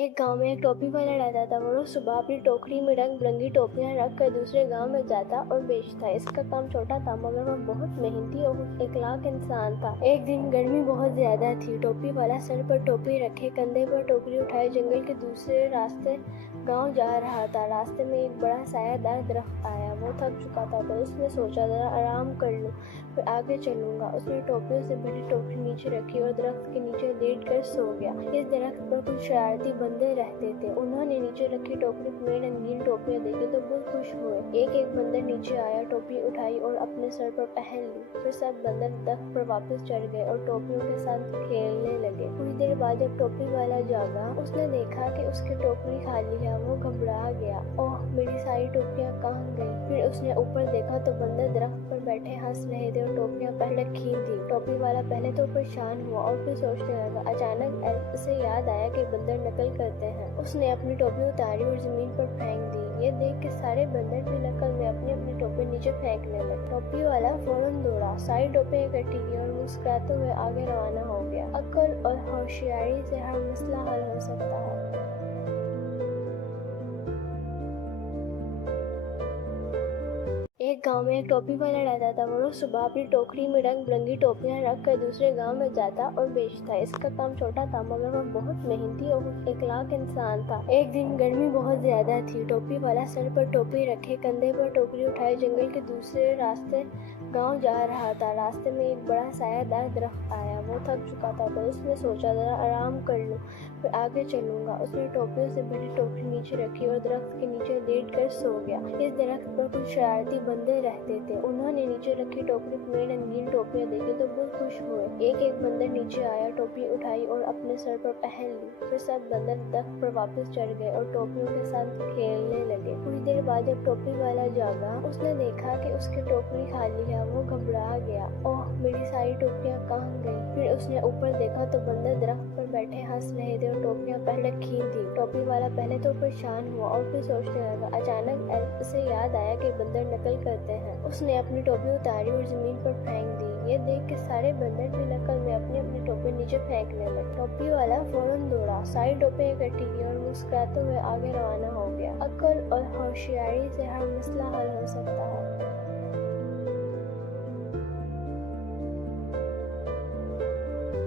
एक गांव में एक टोपी वाला रहता था। वो रोज सुबह अपनी टोकरी में रंग बिरंगी टोपियां रख कर दूसरे गांव में जाता और बेचता। इसका काम छोटा था मगर वह बहुत मेहनती और इखलाक इंसान था। एक दिन गर्मी बहुत ज्यादा थी। टोपी वाला सर पर टोपी रखे, कंधे पर टोकरी उठाए जंगल के दूसरे रास्ते गांव जा रहा था। रास्ते में एक बड़ा सायादार दरख्त आया। वो थक चुका था तो उसने सोचा जरा आराम कर लूं, फिर आगे चलूंगा। उसने टोपियों से भरी टोकरी नीचे रखी और दरख्त के नीचे लेट कर सो गया। इस दरख्त पर कुछ शरारती बंदर रहते थे। उन्होंने नीचे रखी टोकरी में रंगीन टोपियां देखी तो बहुत खुश हुए। एक एक बंदर नीचे आया, टोपी उठाई और अपने सर पर पहन ली। फिर सब बंदर दरख्त पर वापस चढ़ गए और टोपियों के साथ खेलने लगे। कुछ देर बाद जब टोपी वाला जागा, उसने देखा कि उसकी टोकरी खाली है। वो घबरा गया। ओह, मेरी सारी टोपियां कहाँ गई? फिर उसने ऊपर देखा तो बंदर दरख्त पर बैठे हंस रहे थे और टोपियां पहले रखी थी। टोपी वाला पहले तो परेशान हुआ और फिर सोचने लगा। अचानक उसे याद आया कि बंदर नकल करते हैं। उसने अपनी टोपी उतारी और जमीन पर फेंक दी। ये देख के सारे बंदर भी नकल में अपनी अपनी टोपी नीचे फेंकने लगे। टोपी वाला फौरन दौड़ा, सारी टोपियां इकट्ठी की और मुस्कुराते हुए आगे रवाना हो गया। अक्ल और होशियारी से हर मसला हल हो सकता है। एक गांव में एक टोपी वाला रहता था। वो रोज सुबह अपनी टोकरी में रंग बिरंगी टोपियां रख कर दूसरे गांव में जाता और बेचता। इसका काम छोटा था मगर वह बहुत मेहनती और इखलाक इंसान था। एक दिन गर्मी बहुत ज्यादा थी। टोपी वाला सर पर टोपी रखे, कंधे पर टोकरी उठाए जंगल के दूसरे रास्ते गांव जा रहा था। रास्ते में एक बड़ा सायादार दरख्त आया। वो थक चुका था तो उसने सोचा जरा आराम कर लूं, फिर आगे चलूंगा। उसने टोपियों से भरी टोकरी नीचे रखी और दरख्त के नीचे लेट कर सो गया। इस दरख्त पर कुछ शरारती बंदर रहते थे। उन्होंने नीचे रखी टोकरी में रंगीन टोपियां देखी तो बहुत खुश हुए। एक एक बंदर नीचे आया, टोपी उठाई और अपने सर पर पहन ली। फिर सब बंदर दरख्त पर वापस चढ़ गए और टोपियों के साथ खेलने लगे। कुछ देर बाद जब टोपी वाला जागा, उसने देखा कि उसकी टोकरी खाली है। वो घबरा गया। ओह, मेरी सारी टोपियां कहाँ गई? फिर उसने ऊपर देखा तो बंदर दरख्त पर बैठे हंस रहे थे और टोपियां पहले रखी थी। टोपी वाला पहले तो परेशान हुआ और फिर सोचने लगा। अचानक उसे याद आया कि बंदर नकल करते हैं। उसने अपनी टोपी उतारी और जमीन पर फेंक दी। ये देख के सारे बंदर भी नकल में अपनी अपनी टोपी नीचे फेंकने लगे। टोपी वाला फौरन दौड़ा, सारी टोपियां इकट्ठी की और मुस्कुराते हुए आगे रवाना हो गया। अक्ल और होशियारी से हर मसला हल हो सकता है।